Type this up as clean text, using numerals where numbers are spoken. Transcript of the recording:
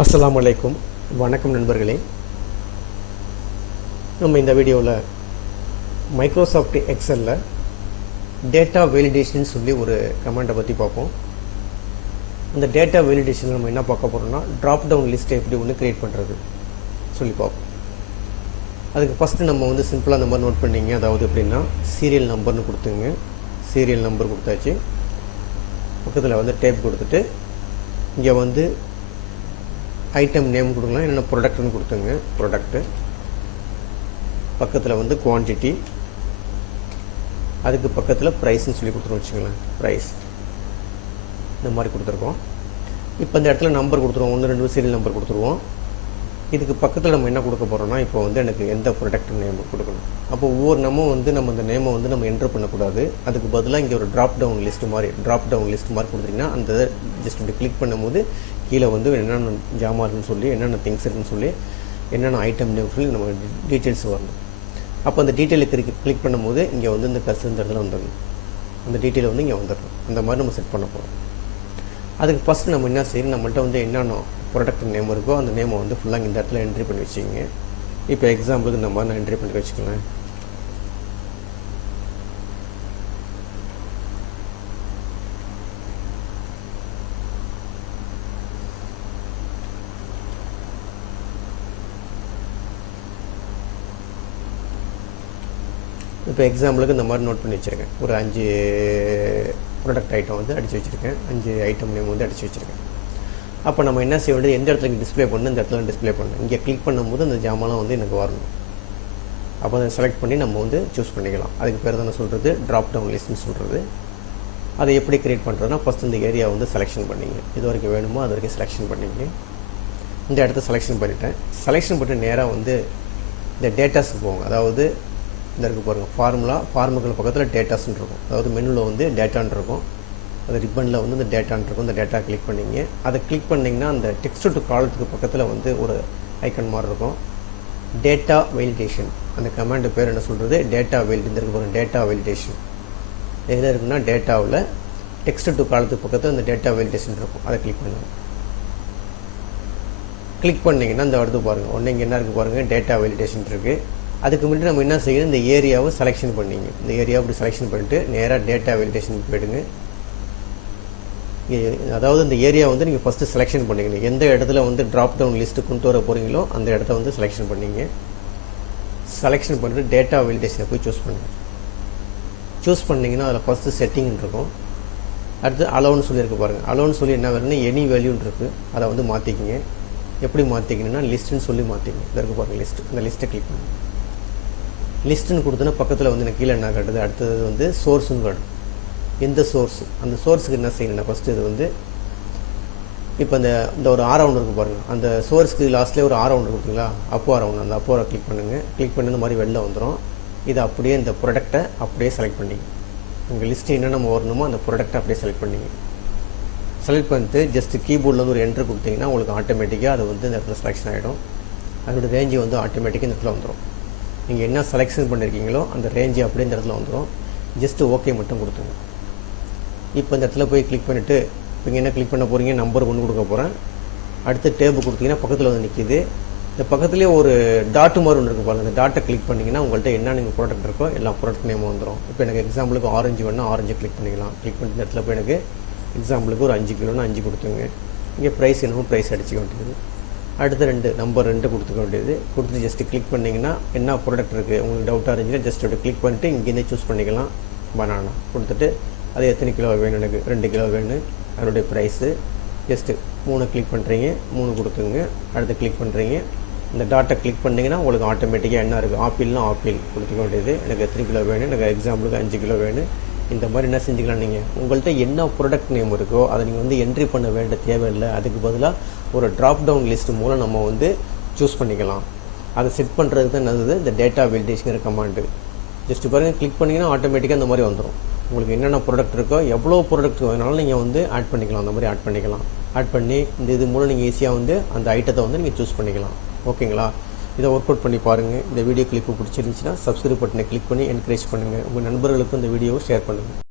அஸ்ஸலாமு அலைக்கும். வணக்கம் நண்பர்களே. நம்ம இந்த வீடியோவில் மைக்ரோசாஃப்ட் எக்ஸலில் டேட்டா வேலிடேஷன் சொல்லி ஒரு கமாண்டை பற்றி பார்ப்போம். அந்த டேட்டா வேலிடேஷனில் நம்ம என்ன பார்க்க போகிறோம்னா, ட்ராப் டவுன் லிஸ்ட்டை எப்படி ஒன்று க்ரியேட் பண்ணுறது சொல்லி பார்ப்போம். அதுக்கு ஃபஸ்ட்டு நம்ம சிம்பிளாக அந்த மாதிரி நோட் பண்ணிங்க. அதாவது எப்படின்னா, சீரியல் நம்பர்னு கொடுத்துங்க. சீரியல் நம்பர் கொடுத்தாச்சு. பக்கத்தில் டேப் கொடுத்துட்டு இங்கே ஐட்டம் நேம் கொடுக்கலாம். என்னென்ன ப்ராடக்ட்னு கொடுத்துங்க. ப்ராடக்ட்டு பக்கத்தில் குவான்டிட்டி, அதுக்கு பக்கத்தில் ப்ரைஸ்ன்னு சொல்லி கொடுத்துருவோம் வச்சுங்களேன். ப்ரைஸ் இந்த மாதிரி கொடுத்துருக்கோம். இப்போ இந்த இடத்துல நம்பர் கொடுத்துருவோம். 1 2 சீரியல் நம்பர் கொடுத்துருவோம். இதுக்கு பக்கத்தில் நம்ம என்ன கொடுக்க போகிறோம்னா, இப்போ எனக்கு எந்த ப்ராடக்ட் நேம் கொடுக்கணும். அப்போ ஒவ்வொரு நம்ம அந்த நேமை நம்ம என்ட்ரு பண்ணக்கூடாது. அதுக்கு பதிலாக இங்கே ஒரு ட்ராப் டவுன் லிஸ்ட் மாதிரி கொடுத்துட்டிங்கன்னா, அந்த ஜஸ்ட் இப்படி கிளிக் பண்ணும்போது கீழே என்னென்ன ஜாமான்னு சொல்லி, என்னென்ன திங்ஸ் இருக்குன்னு சொல்லி, என்னென்ன ஐட்டம் நேம் சொல்லி நம்ம டீட்டெயில்ஸ் வரணும். அப்போ அந்த டீட்டெயிலுக்கு கிளிக் பண்ணும்போது இங்கே இந்த கர்சர் இந்த இடத்துல வந்துடணும். அந்த டீட்டெயில் இங்கே வந்துடணும். அந்த மாதிரி நம்ம செட் பண்ண போகிறோம். அதுக்கு ஃபஸ்ட்டு நம்ம என்ன செய்யணும், நம்மள்ட்ட என்னென்ன ப்ராடக்ட் நேம் இருக்கோ அந்த நேமை ஃபுல்லாக இந்த இடத்துல என்ட்ரி பண்ணி வச்சுக்கிங்க. இப்போ எக்ஸாம்பிளுக்கு இந்த மாதிரி நான் என்ட்ரி பண்ணி வச்சுக்கலாம். இப்போ எக்ஸாம்பிளுக்கு இந்த மாதிரி நோட் பண்ணி வச்சுருக்கேன். ஒரு 5 ப்ராடக்ட் ஐட்டம் அடித்து வச்சுருக்கேன். 5 ஐட்டம் நேம் அடித்து வச்சுருக்கேன். அப்போ நம்ம என்ன செய்ய வேண்டியது, எந்த இடத்துல டிஸ்பிளே பண்ணணும், இந்த இடத்துல டிஸ்பிளே பண்ணணும். இங்கே கிளிக் பண்ணும்போது அந்த ஜாமான்லாம் எனக்கு வரணும். அப்போ அதை செலக்ட் பண்ணி நம்ம சூஸ் பண்ணிக்கலாம். அதுக்கு பேர் தான் சொல்கிறது ட்ராப் டவுன் லிஸ்ட்னு சொல்கிறது. அதை எப்படி க்ரியேட் பண்ணுறதுனா, ஃபஸ்ட் இந்த ஏரியா செலெக்ஷன் பண்ணிங்க. இது வரைக்கும் வேணுமோ அது வரைக்கும் செலெக்ஷன் பண்ணிங்க. இந்த இடத்த செலெக்ஷன் பண்ணிட்டேன். செலெக்ஷன் பண்ணிட்டு நேராக இந்த டேட்டாஸுக்கு போங்க. அதாவது இந்த இருக்குது பாருங்கள், ஃபார்முக்கு பக்கத்தில் டேட்டாஸ்ன்னு இருக்கும். அதாவது மெனுவில் டேட்டான்னு இருக்கும். அது ரிப்பனில் இந்த டேட்டான்னு இருக்கும். இந்த டேட்டா கிளிக் பண்ணிங்க. அதை கிளிக் பண்ணிங்கன்னா அந்த டெக்ஸ்ட் டு காலத்துக்கு பக்கத்தில் ஒரு ஐக்கன் மாதிரி இருக்கும். Data validation. அந்த கமாண்டு பேர் என்ன சொல்கிறது, டேட்டா வேலிட் இருக்கு. டேட்டா வேலிடேஷன் எதில் இருக்குன்னா, டேட்டாவில் டெக்ஸ்ட் டு காலத்துக்கு பக்கத்தில் அந்த டேட்டா வேலிடேஷன் இருக்கும். அதை கிளிக் பண்ணுங்கள். கிளிக் பண்ணிங்கன்னா இந்த அடுத்து பாருங்கள், ஒன்று இங்கே என்ன இருக்குது பாருங்கள், டேட்டா வேலிடேஷன் இருக்குது. அதுக்கு முன்னாடி நம்ம என்ன செய்யணும், இந்த ஏரியாவை செலெக்ஷன் பண்ணிங்க. இந்த ஏரியாவை அப்படி செலெக்ஷன் பண்ணிட்டு நேராக டேட்டா வேலிடேஷனுக்கு போயிடுங்க. அதாவது இந்த ஏரியா நீங்கள் ஃபஸ்ட்டு செலெக்ஷன் பண்ணிங்க. எந்த இடத்துல ட்ராப் டவுன் லிஸ்ட்டு கொண்டு வர போகிறீங்களோ அந்த இடத்த செலெக்ஷன் பண்ணிங்க. செலெக்ஷன் பண்ணிட்டு டேட்டா வேலிடேஷனை போய் சூஸ் பண்ணுங்கள். சூஸ் பண்ணிங்கன்னா அதில் ஃபஸ்ட்டு செட்டிங் இருக்கும். அடுத்து அலோன்னு சொல்லியிருக்கு பாருங்கள். அலோன்னு சொல்லி என்ன வேணும்னா, எனி வேல்யூன்னு இருக்குது. அதை மாற்றிக்கிங்க. எப்படி மாற்றிக்கணுன்னா, லிஸ்ட்டுன்னு சொல்லி மாற்றிங்க. இதற்கு பாருங்கள் லிஸ்ட்டு. அந்த லிஸ்ட்டை கிளிக் பண்ணுங்கள். லிஸ்ட்டுன்னு கொடுத்தோன்னா பக்கத்தில் எனக்கு கீழே என்ன காட்டுது, அடுத்தது சோர்ஸுன்னு காட்டும். எந்த சோர்ஸு, அந்த சோர்ஸுக்கு என்ன செய்யணும்னா, ஃபஸ்ட்டு இது இப்போ இந்த ஒரு ஆரவுண்ட் இருக்குது பாருங்கள். அந்த சோர்ஸுக்கு லாஸ்ட்லேயே ஒரு ஆரவுண்ட் கொடுத்தீங்களா, அப்போ ஆரவுண்ட். அந்த அப்போரை கிளிக் பண்ணுங்கள். கிளிக் பண்ணி இந்த மாதிரி வெளில வந்துடும். இதை அப்படியே இந்த ப்ராடக்டை அப்படியே செலக்ட் பண்ணிங்க. உங்கள் லிஸ்ட்டு என்னென்ன வரணுமோ அந்த ப்ராடக்டை அப்படியே செலக்ட் பண்ணிங்க. செலக்ட் பண்ணிட்டு ஜஸ்ட் கீபோர்டில் ஒரு என்ட்ரு கொடுத்தீங்கன்னா உங்களுக்கு ஆட்டோமேட்டிக்காக அது இந்த இடத்துல செலெக்ஷன் ஆகிடும். அதோட ரேஞ்சு ஆட்டோமேட்டிக்காக இந்த இடத்துல வந்துடும். நீங்கள் என்ன செலெக்ஷன் பண்ணியிருக்கீங்களோ அந்த ரேஞ்சு அப்படியே இந்த இடத்துல வந்துடும். ஜஸ்ட்டு ஓகே மட்டும் கொடுத்துங்க. இப்போ இந்த இடத்துல போய் கிளிக் பண்ணிவிட்டு, இப்போ இங்கே என்ன கிளிக் பண்ண போகிறீங்க, நம்பர் கொண்டு கொடுக்க போகிறேன். அடுத்து டேபு கொடுத்தீங்கன்னா பக்கத்தில் நிற்கிது. இந்த பக்கத்துலேயே ஒரு டாட்டு மாதிரி ஒன்று இருக்குது பாருங்கள். அந்த டாட்டை கிளிக் பண்ணிங்கன்னா உங்கள்கிட்ட என்ன நீங்கள் ப்ராடக்ட் இருக்கோ எல்லா ப்ராடக்ட் நேமும் வந்துடும். இப்போ எனக்கு எக்ஸாம்பிளுக்கு ஆரஞ்சு வேணுன்னா ஆரஞ்சு கிளிக் பண்ணிக்கலாம். கிளிக் பண்ணி இந்த இடத்துல போய் எனக்கு எக்ஸாம்பிளுக்கு ஒரு 5 கிலோன்னு 5 கொடுத்துங்க. இங்கே ப்ரைஸ் என்னமோ ப்ரைஸ் அடிச்சுக்க வேண்டியது. அடுத்து நம்பர் 2 கொடுத்துக்க வேண்டியது. கொடுத்துட்டு ஜஸ்ட்டு கிளிக் பண்ணிங்கன்னா என்ன ப்ராடக்ட் இருக்குது உங்களுக்கு டவுட்டாக இருந்துச்சுன்னா ஜஸ்ட் அப்படி கிளிக் பண்ணிவிட்டு இங்கேருந்தே சூஸ் பண்ணிக்கலாம். பனானா கொடுத்துட்டு அது எத்தனை கிலோ வேணும், எனக்கு 2 கிலோ வேணும். அதனுடைய ப்ரைஸு ஜஸ்ட்டு 3 கிளிக் பண்ணுறீங்க. 3 கொடுத்துங்க. அடுத்து கிளிக் பண்ணுறீங்க. இந்த டாட்டை கிளிக் பண்ணிங்கன்னா உங்களுக்கு ஆட்டோமேட்டிக்காக என்ன இருக்குது, ஆப்பிள்னா ஆப்பிள் கொடுத்துக்க வேண்டியது. எனக்கு எத்தனை கிலோ வேணும், எனக்கு எக்ஸாம்பிளுக்கு 5 கிலோ வேணும். இந்த மாதிரி என்ன செஞ்சுக்கலாம், நீங்கள் உங்கள்கிட்ட என்ன ப்ராடக்ட் நேம் இருக்கோ அதை நீங்கள் என்ட்ரி பண்ண வேண்டிய தேவையில்லை. அதுக்கு பதிலாக ஒரு ட்ராப் டவுன் லிஸ்ட் மூலம் நம்ம சூஸ் பண்ணிக்கலாம். அதை செட் பண்ணுறதுக்கு தான் என்னது இந்த டேட்டா வேலிடேஷன் கமாண்டு. ஜஸ்ட் பாருங்கள், கிளிக் பண்ணிங்கன்னா ஆட்டோமேட்டிக்காக இந்த மாதிரி வந்துடும். உங்களுக்கு என்னென்ன ப்ராடக்ட் இருக்கோ எவ்வளோ ப்ராடக்ட் வேணாலும் நீங்கள் ஆட் பண்ணிக்கலாம். அந்த மாதிரி ஆட் பண்ணிக்கலாம். ஆட் பண்ணி இது மூலம் நீங்கள் ஈஸியாக அந்த ஐட்டத்தை நீங்கள் சூஸ் பண்ணிக்கலாம். ஓகேங்களா? இதை ஒர்க் அவுட் பண்ணி பாருங்கள். இந்த வீடியோ கிளிப்பு பிடிச்சிருந்துச்சுன்னா சப்ஸ்கிரைப் பட்டனை கிளிக் பண்ணி என்கரேஜ் பண்ணுங்கள். உங்கள் நண்பர்களுக்கும் இந்த வீடியோவை ஷேர் பண்ணுங்கள்.